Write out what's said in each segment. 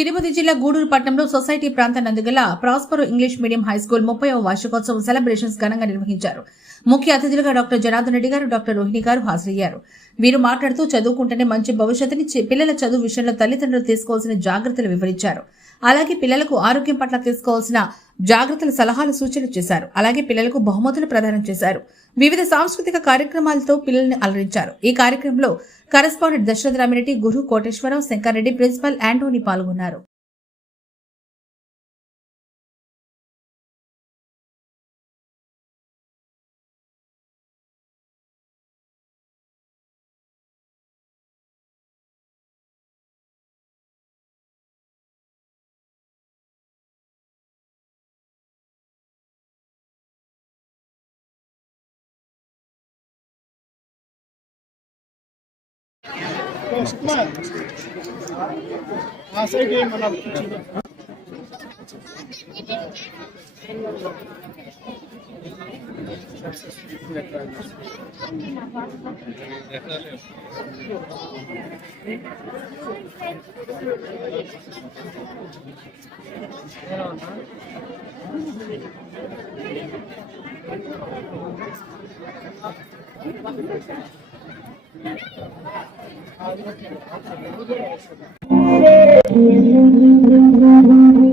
తిరుపతి జిల్లా గూడూరు పట్టణంలో సొసైటీ ప్రాంతం నందుగల Prospero English medium high school ముప్పైవ వార్షికోత్సవం సెలబ్రేషన్స్ ఘనంగా నిర్వహించారు. ముఖ్య అతిథులుగా డాక్టర్ జనార్దన్ రెడ్డి గారు డాక్టర్ రోహిణి గారు హాజరయ్యారు. వీరు మాట్లాడుతూ చదువుకుంటేనే మంచి భవిష్యత్తుని పిల్లల చదువు విషయంలో తల్లిదండ్రులు తీసుకోవాల్సిన జాగ్రత్తలు వివరించారు. అలాగే పిల్లలకు ఆరోగ్యం పట్ల తీసుకోవాల్సిన జాగ్రత్తల సలహాలు సూచనలు చేశారు. అలాగే పిల్లలకు బహుమతులు ప్రదానం చేశారు. వివిధ సాంస్కృతిక కార్యక్రమాలతో పిల్లల్ని అలరించారు. ఈ కార్యక్రమంలో correspondent Dasaratha Ramireddy Guru Koteswararao Shankarreddy principal Antony పాల్గొన్నారు. Çıkma. Nasıl gireyim bana bu küçüğü? Thank you. Thank you.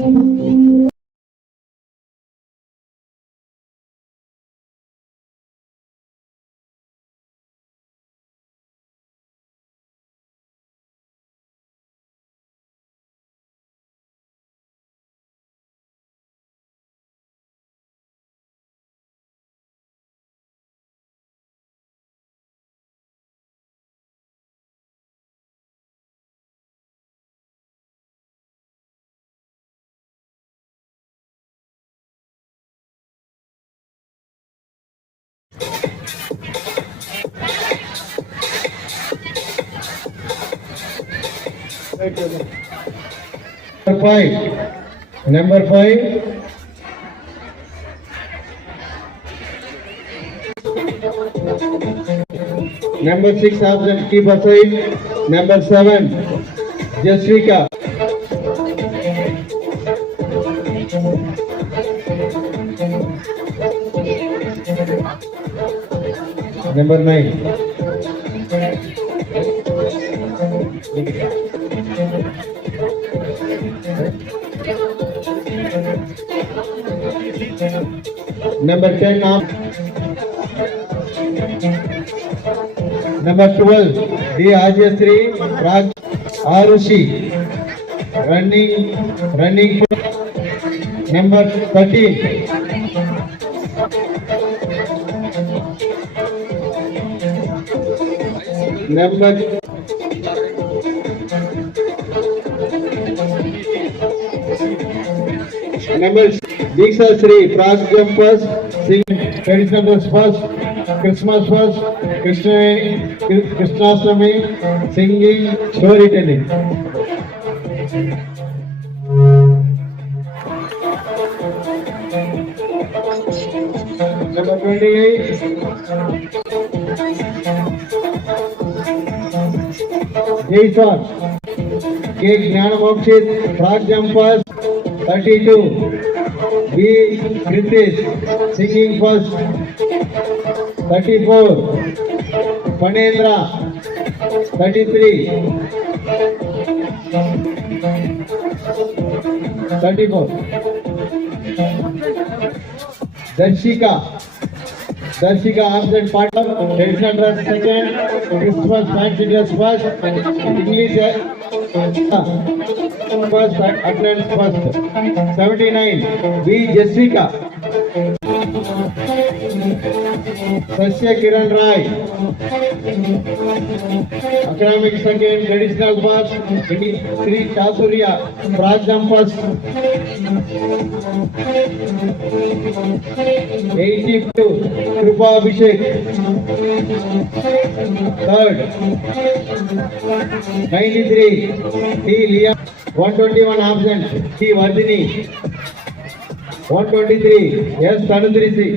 Number five number number number seven Jasvika number nine Number ten now. Number twelve, D. Ajasri Raj Arushi. Running, running. Number thirteen. Number Number Diksha Sri, Frog Jumpers, traditional first, Christmas first, Krishna, Krishnastami, singing, storytelling. Number 28. Jai Swan. Cake Jnana Mokshit, Frog Jumpers, 32. B. Kritish, singing first. Thirty-four. Panendra, thirty-three. Thirty-four. Darshika. Darshika absent partner, traditional dress second, Christmas fancy dress first, English first attendance first 79 V Jessica Sasya Kiran Roy academic second traditional pass Sri Chaturya ಪ್ರಾಜ್ ಜಂಪಸ್ eighty two Krupa Abhishek third ninety three T Liya one twenty one absent T Vardhini one twenty three S ತನುದ್ರಿಸಿ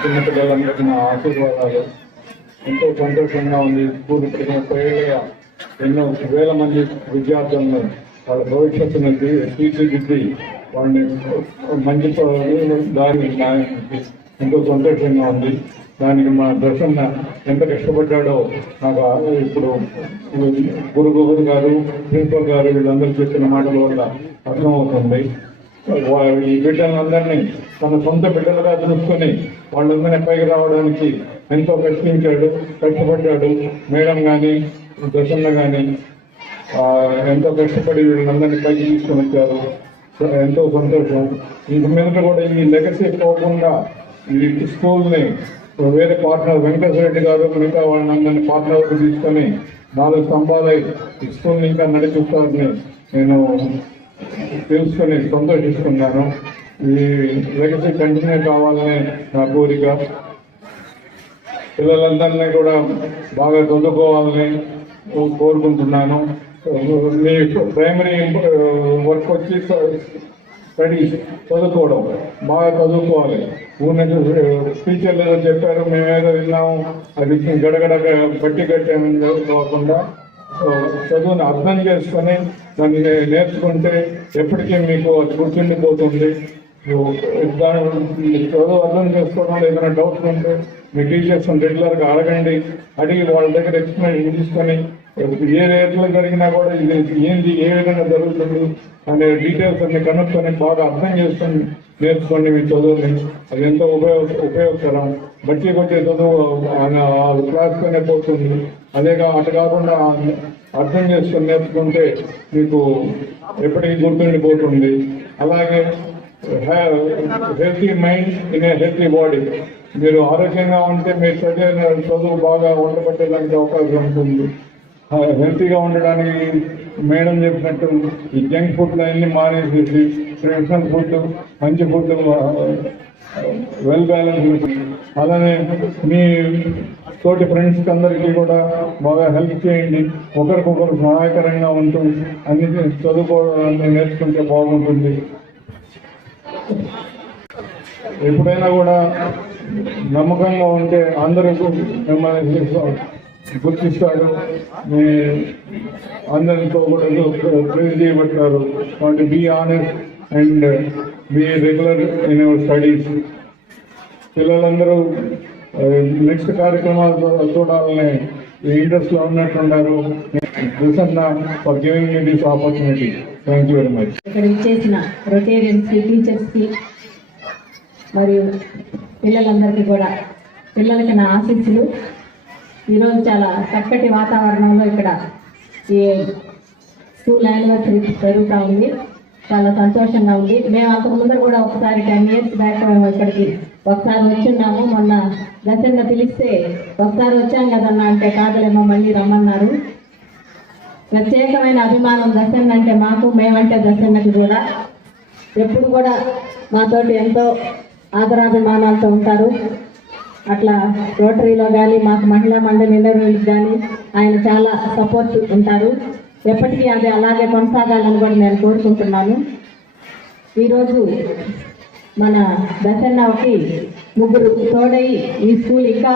పిల్లలందరికీ నా ఆశీర్వాదాలు. ఎంతో సంతోషంగా ఉంది. School ప్రేరణ ఎన్నో వేల మంది విద్యార్థులను వాళ్ళ భవిష్యత్తును తీర్చిదిద్ది వాళ్ళని మంచి దారి ఎంతో సంతోషంగా ఉంది. దానికి మా దర్శన ఎంత కష్టపడ్డాడో నాకు ఇప్పుడు గురు గారు ప్రిన్సిపల్ గారు వీళ్ళందరూ చెప్పిన మాటల వల్ల అర్థమవుతుంది. ఈ బిడ్డలందరినీ తన సొంత బిడ్డలుగా చూసుకొని వాళ్ళందరినీ పైకి రావడానికి ఎంతో కష్టించాడు కష్టపడ్డాడు. మేడం కానీ దశన్న కానీ ఎంతో కష్టపడి వీళ్ళందరినీ పైకి తీసుకొని వచ్చారు. సో ఎంతో సంతోషం. ఇంక మీదట కూడా ఈ లెగసీ పోకుండా ఈ స్కూల్ని వేరే పార్ట్నర్ వెంకటేశ్వర రెడ్డి గారు మిగతా వాళ్ళందరినీ పార్ట్నర్కి తీసుకొని నాలుగు స్తంభాలై ఈ స్కూల్ని ఇంకా నడిపిస్తారని నేను తెలుసుకొని సంతోషిస్తున్నాను ఈ లెగసీ కంటిన్యూ కావాలనే నా కోరిక. పిల్లలందరినీ కూడా బాగా చదువుకోవాలని కోరుకుంటున్నాను. మీ ప్రైమరీ వర్క్ uh, వచ్చి స్టడీస్ చదువుకోవడం. బాగా చదువుకోవాలి. ఊరిని టీచర్లు uh, ఏదో చెప్పారు మేమేదో విన్నాము. అది గడగడ బట్టి కట్టామని కాకుండా uh, చదువుని అర్థం చేసుకొని దాన్ని నేర్చుకుంటే ఎప్పటికీ మీకు అది గుర్తుండిపోతుంది. దాని చదువు అర్థం చేసుకోవడంలో ఏదైనా డౌట్స్ ఉంటే మీ టీచర్స్ రెగ్యులర్గా అడగండి. అడిగి వాళ్ళ దగ్గర ఎక్స్ప్లెయిన్ తీసుకొని ఏ రేట్లో జరిగినా కూడా ఇది ఏంది ఏ విధంగా జరుగుతుంది అనే డీటెయిల్స్ అన్ని కనుక్కొని బాగా అర్థం చేసుకొని నేర్చుకోండి మీ చదువుని అది ఎంతో ఉపయోగ ఉపయోగకరం. బట్టి కొట్టే చదువు క్లాస్తోనే పోతుంది. అదేగా అటు కాకుండా అర్థం చేసుకొని నేర్చుకుంటే మీకు ఎప్పటికీ గుర్తుండిపోతుంది అలాగే healthy mind in a healthy body మీరు ఆరోగ్యంగా ఉంటే మీరు చదివిన చదువు బాగా ఉండబట్టేదానికి అవకాశం ఉంటుంది. హెల్తీగా ఉండడానికి మేడం చెప్పినట్టు ఈ జంక్ ఫుడ్ అన్ని మానేసేసి ట్రెడిషనల్ ఫుడ్ మంచి ఫుడ్ వెల్ బ్యాలెన్స్ అలానే మీ తోటి ఫ్రెండ్స్కి అందరికీ కూడా బాగా హెల్ప్ చేయండి. ఒకరికొకరు సహాయకరంగా ఉంటూ అన్ని చదువుకోవడాన్ని నేర్చుకుంటే బాగుంటుంది. ఎప్పుడైనా కూడా నమ్మకంగా ఉంటే అందరూ మిమ్మల్ని గుర్తిస్తారు. మీ అందరితో కూడా ప్రేజ్ చేయబడతారు వాటి be honest and be regular in our studies పిల్లలందరూ నెక్స్ట్ కార్యక్రమాలు చూడాలని ఇంట్రెస్ట్లో ఉన్నట్టున్నారు Prasanna for giving me this opportunity thank you very much ఇక్కడ ఇచ్చేసిన రొటేరియన్స్కి టీచర్స్కి మరియు పిల్లలందరికీ కూడా పిల్లలకి నా ఆశీస్సులు. ఈరోజు చాలా చక్కటి వాతావరణంలో ఇక్కడ ఈ స్కూల్ యానివర్సరీ జరుగుతూ ఉంది. చాలా సంతోషంగా ఉంది. మేము అంతకు ముందర కూడా ఒకసారి టెన్ ఇయర్స్ బ్యాక్ మేము ఇక్కడికి ఒకసారి వచ్చిన్నాము. మొన్న దశన్న పిలిస్తే ఒకసారి వచ్చాం కదన్నా అంటే కాదలేమో మళ్ళీ రమ్మన్నారు. ప్రత్యేకమైన అభిమానం దశన్న అంటే మాకు మేమంటే దశన్నకి కూడా. ఎప్పుడు కూడా మాతోటి ఎంతో ఆదరాభిమానాలతో ఉంటారు. అట్లా రోటరీలో కానీ మాకు మహిళా మండలి ఇంటర్వ్యూలకు కానీ ఆయన చాలా సపోర్ట్ ఉంటారు. ఎప్పటికీ అది అలాగే కొనసాగాలని కూడా నేను కోరుకుంటున్నాను. ఈరోజు మన దశన్నకి ముగ్గురు తోడై ఈ స్కూల్ ఇంకా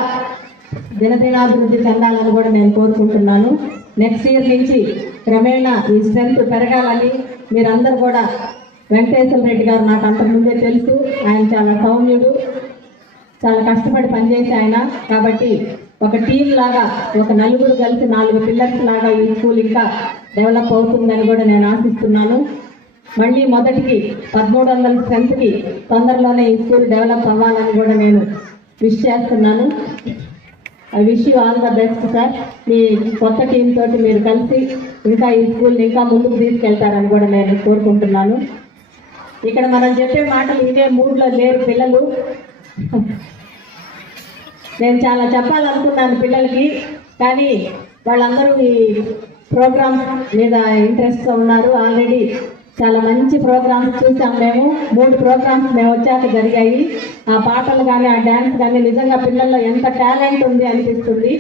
దినదినాభివృద్ధి చెందాలని కూడా నేను కోరుకుంటున్నాను. నెక్స్ట్ ఇయర్ నుంచి క్రమేణా ఈ స్ట్రెంత్ పెరగాలని మీరందరూ కూడా వెంకటేశ్వర రెడ్డి గారు నాకు అంతకుముందే తెలుసు. ఆయన చాలా సౌమ్యుడు. చాలా కష్టపడి పనిచేసి ఆయన. కాబట్టి ఒక టీం లాగా ఒక నలుగురు కలిసి నాలుగు పిల్లర్స్ లాగా ఈ స్కూల్ ఇంకా డెవలప్ అవుతుందని కూడా నేను ఆశిస్తున్నాను. మళ్ళీ మొదటికి పదమూడు వందల స్ట్రెంత్కి తొందరలోనే ఈ స్కూల్ డెవలప్ అవ్వాలని కూడా నేను విష్ చేస్తున్నాను. I wish you all the best sir మీ కొత్త టీం తోటి మీరు కలిసి ఇంకా ఈ స్కూల్ని ఇంకా ముందుకు తీసుకెళ్తారని కూడా నేను కోరుకుంటున్నాను. ఇక్కడ మనం చెప్పే మాటలు ఇదే మూడ్లో లేరు పిల్లలు. నేను చాలా చెప్పాలనుకున్నాను పిల్లలకి కానీ వాళ్ళందరూ ఈ ప్రోగ్రామ్ మీద ఇంట్రెస్ట్తో ఉన్నారు. ఆల్రెడీ చాలా మంచి ప్రోగ్రామ్స్ చూసాం మేము. మూడు ప్రోగ్రామ్స్ మేము వచ్చాక జరిగాయి. ఆ పాటలు కానీ ఆ డ్యాన్స్ కానీ నిజంగా పిల్లల్లో ఎంత టాలెంట్ ఉంది అనిపిస్తుంది.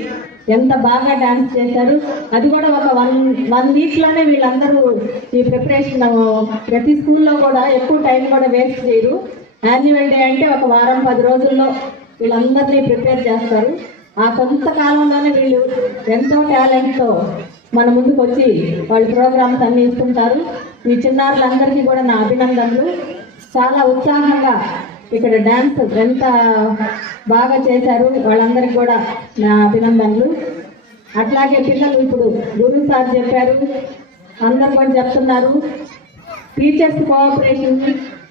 ఎంత బాగా డ్యాన్స్ చేశారు. అది కూడా ఒక వన్ వన్ వీక్లోనే వీళ్ళందరూ ఈ ప్రిపరేషన్ ప్రతి స్కూల్లో కూడా ఎక్కువ టైం కూడా వేస్ట్ చేయరు. యాన్యువల్ డే అంటే ఒక వారం పది రోజుల్లో వీళ్ళందరినీ ప్రిపేర్ చేస్తారు. ఆ కొంత కాలంలోనే వీళ్ళు ఎంతో టాలెంట్తో మన ముందుకు వచ్చి వాళ్ళు ప్రోగ్రామ్స్ అన్ని ఇస్తుంటారు. ఈ చిన్నారులందరికీ కూడా నా అభినందనలు. చాలా ఉత్సాహంగా ఇక్కడ డ్యాన్స్ ఎంత బాగా చేశారు వాళ్ళందరికీ కూడా నా అభినందనలు. అట్లాగే పిల్లలు ఇప్పుడు గురువు సార్ చెప్పారు. అందరు కూడా చెప్తున్నారు. టీచర్స్ కోఆపరేషన్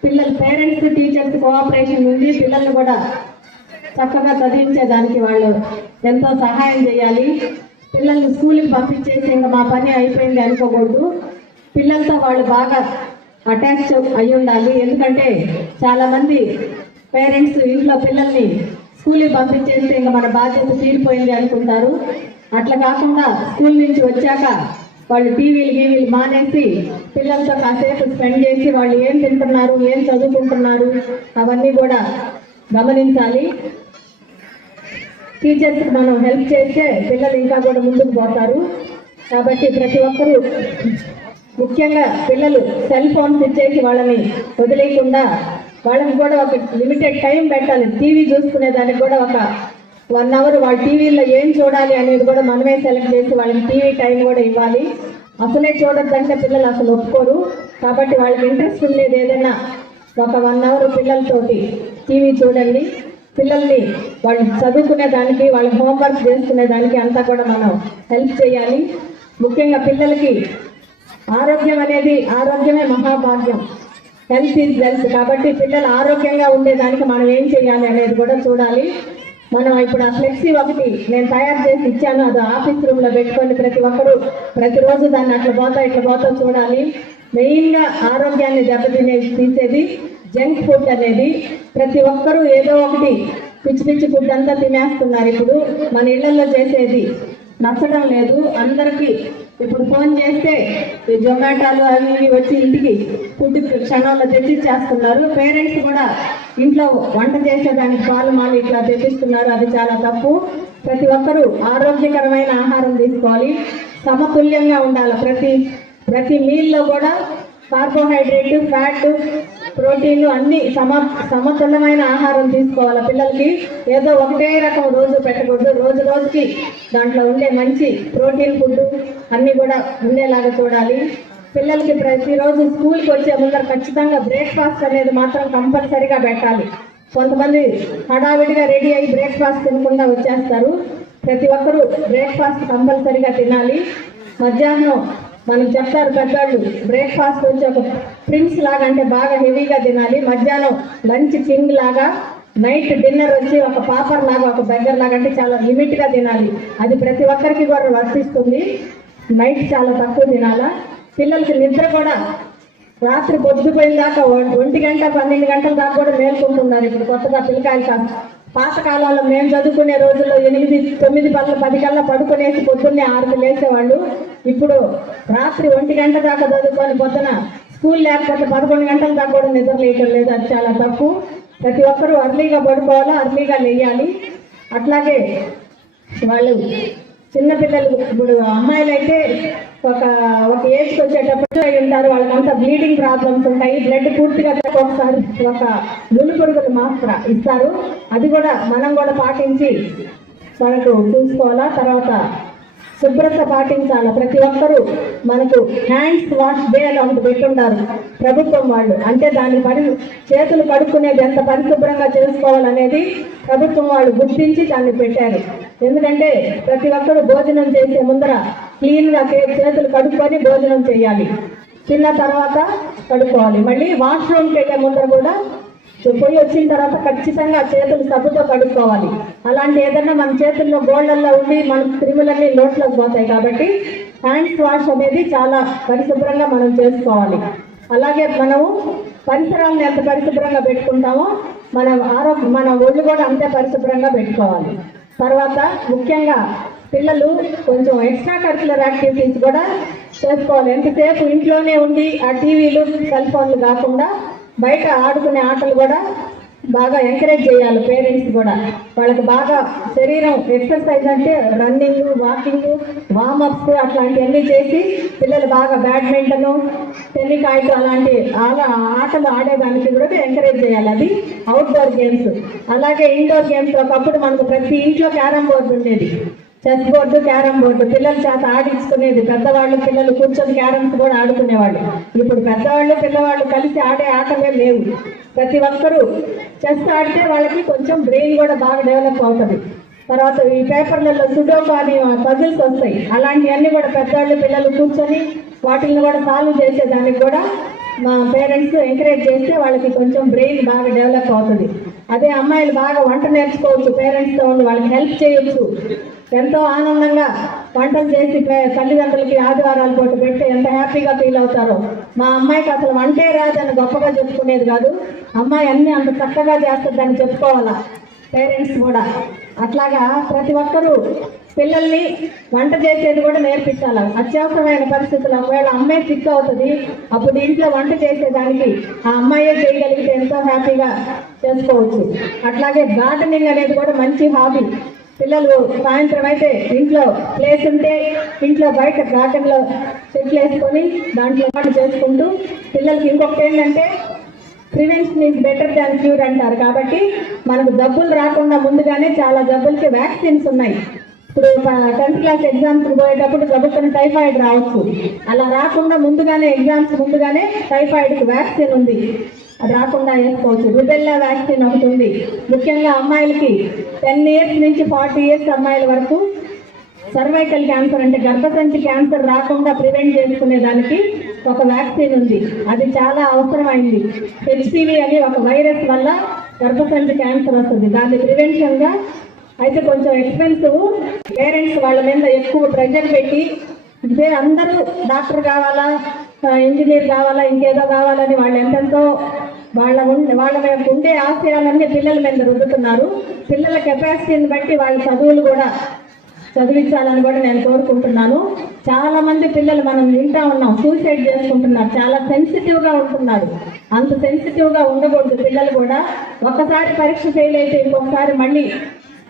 పిల్లల పేరెంట్స్ టీచర్స్ కోఆపరేషన్ ఉంది. పిల్లల్ని కూడా చక్కగా చదివించేదానికి వాళ్ళు ఎంతో సహాయం చేయాలి. పిల్లల్ని స్కూల్కి పంపించేసి ఇంకా మా పని అయిపోయింది అనుకోకూడదు. పిల్లలతో వాళ్ళు బాగా అటాచ్ అయి ఉండాలి. ఎందుకంటే చాలామంది పేరెంట్స్ ఇంట్లో పిల్లల్ని స్కూల్కి పంపించేస్తే ఇంకా మన బాధ్యత తీరిపోయింది అనుకుంటారు. అట్లా కాకుండా స్కూల్ నుంచి వచ్చాక వాళ్ళు టీవీలు గీవీలు మానేసి పిల్లలతో కాసేపు స్పెండ్ చేసి వాళ్ళు ఏం తింటున్నారు ఏం చదువుకుంటున్నారు అవన్నీ కూడా గమనించాలి. టీచర్స్కి మనం హెల్ప్ చేస్తే పిల్లలు ఇంకా కూడా ముందుకు పోతారు. కాబట్టి ప్రతి ఒక్కరూ ముఖ్యంగా పిల్లలు సెల్ ఫోన్స్ ఇచ్చేసి వాళ్ళని వదిలేయకుండా వాళ్ళకి కూడా ఒక లిమిటెడ్ టైం పెట్టాలి. టీవీ చూసుకునే దానికి కూడా ఒక వన్ అవర్ వాళ్ళ టీవీలో ఏం చూడాలి అనేది కూడా మనమే సెలెక్ట్ చేసి వాళ్ళకి టీవీ టైం కూడా ఇవ్వాలి. అసలే చూడొద్దంటే పిల్లలు అసలు ఒప్పుకోరు. కాబట్టి వాళ్ళకి ఇంట్రెస్ట్ ఉండేది ఏదైనా ఒక వన్ అవర్ పిల్లలతోటి టీవీ చూడండి. పిల్లల్ని వాళ్ళు చదువుకునే దానికి వాళ్ళ హోంవర్క్ చేసుకునే దానికి అంతా కూడా మనం హెల్ప్ చేయాలి. ముఖ్యంగా పిల్లలకి ఆరోగ్యం అనేది ఆరోగ్యమే మహాభాగ్యం. హెల్త్ ఈజ్ వెల్త్ కాబట్టి పిల్లలు ఆరోగ్యంగా ఉండేదానికి మనం ఏం చేయాలి అనేది కూడా చూడాలి. మనం ఇప్పుడు ఆ ఫ్లెక్సీ ఒకటి నేను తయారు చేసి ఇచ్చాను. అది ఆఫీస్ రూమ్లో పెట్టుకొని ప్రతి ఒక్కరు ప్రతిరోజు దాన్ని అట్లా పోతా ఇట్లా పోతా చూడాలి. మెయిన్గా ఆరోగ్యాన్ని దెబ్బతినే తీసేది జంక్ ఫుడ్ అనేది. ప్రతి ఒక్కరూ ఏదో ఒకటి పిచ్చి పిచ్చి ఫుడ్ అంతా తినేస్తున్నారు. ఇప్పుడు మన ఇళ్ళలో చేసేది నచ్చడం లేదు. అందరికీ ఇప్పుడు ఫోన్ చేస్తే ఈ జొమాటోలు అవి వచ్చి ఇంటికి ఫుడ్ క్షణాల్లో తెచ్చి చేస్తున్నారు పేరెంట్స్ కూడా ఇంట్లో వంట చేసేదానికి పాలు మాలు ఇట్లా తెప్పిస్తున్నారు. అది చాలా తప్పు. ప్రతి ఒక్కరూ ఆరోగ్యకరమైన ఆహారం తీసుకోవాలి. సమతుల్యంగా ఉండాలి. ప్రతి ప్రతి మీల్లో కూడా కార్బోహైడ్రేట్ ఫ్యాట్ ప్రోటీన్ అన్ని సమ సమతుల్యమైన ఆహారం తీసుకోవాలి. పిల్లలకి ఏదో ఒకటే రకం రోజు పెట్టకూడదు. రోజు రోజుకి దాంట్లో ఉండే మంచి ప్రోటీన్ ఫుడ్ అన్ని కూడా ఉండేలాగా చూడాలి. పిల్లలకి ప్రతిరోజు స్కూల్కి వచ్చే ముందర ఖచ్చితంగా బ్రేక్ఫాస్ట్ అనేది మాత్రం కంపల్సరీగా పెట్టాలి. కొంతమంది హడావిడిగా రెడీ అయ్యి బ్రేక్ఫాస్ట్ తినకుండా వచ్చేస్తారు. ప్రతి ఒక్కరూ బ్రేక్ఫాస్ట్ కంపల్సరీగా తినాలి. మధ్యాహ్నం మనం చెప్తారు పెద్దవాళ్ళు బ్రేక్ఫాస్ట్ వచ్చి ఒక ప్రిన్స్ లాగా అంటే బాగా హెవీగా తినాలి. మధ్యాహ్నం లంచ్ కింగ్ లాగా నైట్ డిన్నర్ వచ్చి ఒక పాపర్ లాగా ఒక బెగ్గర్ లాగా అంటే చాలా లిమిట్గా తినాలి. అది ప్రతి ఒక్కరికి కూడా వర్తిస్తుంది. నైట్ చాలా తక్కువ తినాలా? పిల్లలకి నిద్ర కూడా రాత్రి పొద్దుపోయిన దాకా ఒంటి గంట పన్నెండు గంటల దాకా కూడా మేల్కుంటున్నారు ఇప్పుడు కొత్తగా పిల్లకాయలు కాదు పాతకాలంలో మేము చదువుకునే రోజుల్లో ఎనిమిది తొమ్మిది పళ్ళ పది కల్లా పడుకునేసి పొద్దున్నే ఆరుకు లేచేవాళ్ళు ఇప్పుడు రాత్రి ఒంటి గంట దాకా చదువుకొని పొద్దున స్కూల్ లేకపోతే పదకొండు గంటల దాకా కూడా నిద్ర లేయటం లేదు. అది చాలా తప్పు. ప్రతి ఒక్కరూ అర్లీగా పడుకోవాలా అర్లీగా లేయాలి. అట్లాగే వాళ్ళు చిన్నపిల్లలు ఇప్పుడు అమ్మాయిలు అయితే ఒక ఒక ఏజ్కి వచ్చేటప్పుడు అయి ఉంటారు వాళ్ళకంతా బ్లీడింగ్ ప్రాబ్లమ్స్ ఉంటాయి బ్లడ్ పూర్తిగా ఒకసారి ఒక నులు పురుగులు మాత్ర ఇస్తారు. అది కూడా మనం కూడా పాటించి మనకు చూసుకోవాలా. తర్వాత శుభ్రత పాటించాలి. ప్రతి ఒక్కరూ మనకు హ్యాండ్స్ వాష్ డే అని ఒకటి పెట్టుంటారు ప్రభుత్వం వాళ్ళు. అంటే దాని పరి చేతులు కడుక్కునేది ఎంత పరిశుభ్రంగా చేసుకోవాలనేది ప్రభుత్వం వాళ్ళు గుర్తించి దాన్ని పెట్టారు. ఎందుకంటే ప్రతి ఒక్కరు భోజనం చేసే ముందర క్లీన్గా చే- చేతులు కడుక్కొని భోజనం చేయాలి. తిన్న తర్వాత కడుక్కోవాలి. మళ్ళీ వాష్రూమ్కి వెళ్ళే ముందర కూడా పొయ్యి వచ్చిన తర్వాత ఖచ్చితంగా చేతులు సబ్బుతో కడుక్కోవాలి. అలాంటి ఏదైనా మన చేతుల్లో గోళ్ళల్లో ఉండి మన క్రిములన్నీ లోట్లోకి పోతాయి కాబట్టి హ్యాండ్స్ వాష్ అనేది చాలా పరిశుభ్రంగా మనం చేసుకోవాలి. అలాగే మనము పరిసరాలను ఎంత పరిశుభ్రంగా పెట్టుకుంటామో మన ఆరోగ్య మన ఒళ్ళు కూడా అంతే పరిశుభ్రంగా పెట్టుకోవాలి. తర్వాత ముఖ్యంగా పిల్లలు కొంచెం ఎక్స్ట్రా కరికులర్ యాక్టివిటీస్ కూడా చేసుకోవాలి. ఎంతసేపు ఇంట్లోనే ఉండి ఆ టీవీలు సెల్ ఫోన్లు కాకుండా బయట ఆడుకునే ఆటలు కూడా బాగా ఎంకరేజ్ చేయాలి పేరెంట్స్ కూడా. వాళ్ళకి బాగా శరీరం ఎక్సర్సైజ్ అంటే రన్నింగ్ వాకింగ్ వార్మప్స్ అట్లాంటివన్నీ చేసి పిల్లలు బాగా బ్యాడ్మింటను టెన్నికాయలు అలాంటి ఆల ఆటలు ఆడేదానికి కూడా ఎంకరేజ్ చేయాలి. అది అవుట్డోర్ గేమ్స్ అలాగే ఇండోర్ గేమ్స్ ఒకప్పుడు మనకు ప్రతి ఇంట్లో క్యారమ్ బోర్డు ఉండేది. Chess board carrom board. పిల్లల చేత ఆడించుకునేది. పెద్దవాళ్ళు పిల్లలు కూర్చొని క్యారమ్స్ కూడా ఆడుకునేవాళ్ళు. ఇప్పుడు పెద్దవాళ్ళు పిల్లవాళ్ళు కలిసి ఆడే ఆటలే లేవు. ప్రతి ఒక్కరూ చెస్ ఆడితే వాళ్ళకి కొంచెం బ్రెయిన్ కూడా బాగా డెవలప్ అవుతుంది. తర్వాత ఈ పేపర్లలో సుడోకు అని పజిల్స్ వస్తాయి. అలాంటివన్నీ కూడా పెద్దవాళ్ళు పిల్లలు కూర్చొని వాటిని కూడా సాల్వ్ చేసేదానికి కూడా మా పేరెంట్స్ ఎంకరేజ్ చేస్తే వాళ్ళకి కొంచెం బ్రెయిన్ బాగా డెవలప్ అవుతుంది. అదే అమ్మాయిలు బాగా వంట నేర్చుకోవచ్చు పేరెంట్స్తో ఉండి వాళ్ళకి హెల్ప్ చేయొచ్చు. ఎంతో ఆనందంగా వంటలు చేసి పే- తల్లిదండ్రులకి ఆదివారాలు పోటీ పెట్టి ఎంత హ్యాపీగా ఫీల్ అవుతారో. మా అమ్మాయికి అసలు వంటే రాదని గొప్పగా చెప్పుకునేది కాదు. అమ్మాయి అన్ని అంత చక్కగా చేస్తుందని చెప్పుకోవాలా. పేరెంట్స్ కూడా. అట్లాగా ప్రతి ఒక్కరూ పిల్లల్ని వంట చేసేది కూడా నేర్పించాలి. అత్యవసరమైన పరిస్థితులు ఒకవేళ అమ్మాయి సిక్ అవుతుంది అప్పుడు ఇంట్లో వంట చేసేదానికి ఆ అమ్మాయే చేయగలిగితే ఎంతో హ్యాపీగా చేసుకోవచ్చు. అట్లాగే గార్డెనింగ్ అనేది కూడా మంచి హాబీ. పిల్లలు సాయంత్రం అయితే ఇంట్లో ప్లేస్ ఉంటే ఇంట్లో బయట గార్డెన్లో చెట్లు వేసుకొని దాంట్లో వంట చేసుకుంటూ పిల్లలకి ఇంకొకటి ఏంటంటే prevention is better than cure అంటారు. కాబట్టి మనకు జబ్బులు రాకుండా ముందుగానే చాలా జబ్బులకి వ్యాక్సిన్స్ ఉన్నాయి. ఇప్పుడు టెన్త్ క్లాస్ ఎగ్జామ్స్ పోయేటప్పుడు జబ్బుకొని టైఫాయిడ్ రావచ్చు. అలా రాకుండా ముందుగానే ఎగ్జామ్స్ ముందుగానే టైఫాయిడ్కి వ్యాక్సిన్ ఉంది. అది రాకుండా వేసుకోవచ్చు. రుబెల్లా వ్యాక్సిన్ ఒకటి ఉంది. ముఖ్యంగా అమ్మాయిలకి టెన్ ఇయర్స్ నుంచి ఫార్టీ ఇయర్స్ అమ్మాయిల వరకు సర్వైకల్ క్యాన్సర్ అంటే గర్భసంచి క్యాన్సర్ రాకుండా ప్రివెంట్ చేసుకునే దానికి ఒక వ్యాక్సిన్ ఉంది. అది చాలా అవసరమైంది. హెచ్పివి అని ఒక వైరస్ వల్ల గర్భసంచి క్యాన్సర్ వస్తుంది. దాని ప్రివెన్షన్గా అయితే కొంచెం ఎక్స్పెన్సివ్ పేరెంట్స్ వాళ్ళ మీద ఎక్కువ ప్రెషర్ పెట్టి ఇదే అందరూ డాక్టర్ కావాలా ఇంజనీర్ కావాలా ఇంకేదో కావాలని వాళ్ళు ఎంతెంతో వాళ్ళ ఉండే వాళ్ళ మీద ఉండే ఆశయాలన్నీ పిల్లల మీద రుద్దుతున్నారు. పిల్లల కెపాసిటీని బట్టి వాళ్ళ చదువులు కూడా చదివించాలని కూడా నేను కోరుకుంటున్నాను. చాలా మంది పిల్లలు మనం వింటా ఉన్నాం సూసైడ్ చేసుకుంటున్నారు. చాలా సెన్సిటివ్గా ఉంటున్నారు. అంత సెన్సిటివ్గా ఉండకూడదు పిల్లలు కూడా. ఒక్కసారి పరీక్ష ఫెయిల్ అయితే ఇంకొకసారి మళ్ళీ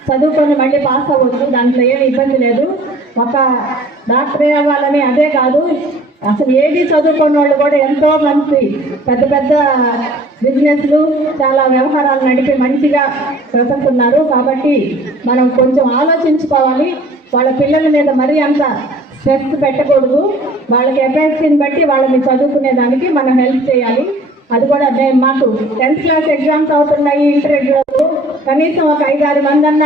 చదువుకొని మళ్ళీ పాస్ అవ్వచ్చు. దాంట్లో ఏమి ఇబ్బంది లేదు. ఒక డాక్టరే అవ్వాలని అదే కాదు. అసలు ఏది చదువుకున్న వాళ్ళు కూడా ఎంతో మంచి పెద్ద పెద్ద బిజినెస్లు చాలా వ్యవహారాలు నడిపి మంచిగా బ్రతుకుతున్నారు. కాబట్టి మనం కొంచెం ఆలోచించుకోవాలి. వాళ్ళ పిల్లల మీద మరీ అంత స్ట్రెస్ పెట్టకూడదు. వాళ్ళ కెపాసిటీని బట్టి వాళ్ళని చదువుకునే దానికి మనం హెల్ప్ చేయాలి. అది కూడా మేము మాకు టెన్త్ క్లాస్ ఎగ్జామ్స్ అవుతున్నాయి ఇంటర్ ఎగ్జామ్స్ కనీసం ఒక ఐదారు మంది అన్న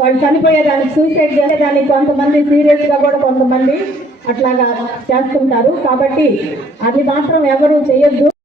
వాళ్ళు చనిపోయేదానికి సూసైడ్ చేసేదానికి కొంతమంది సీరియస్గా కూడా కొంతమంది అట్లాగా చేస్తుంటారు. కాబట్టి అది మాత్రం ఎవరు చేయొద్దు.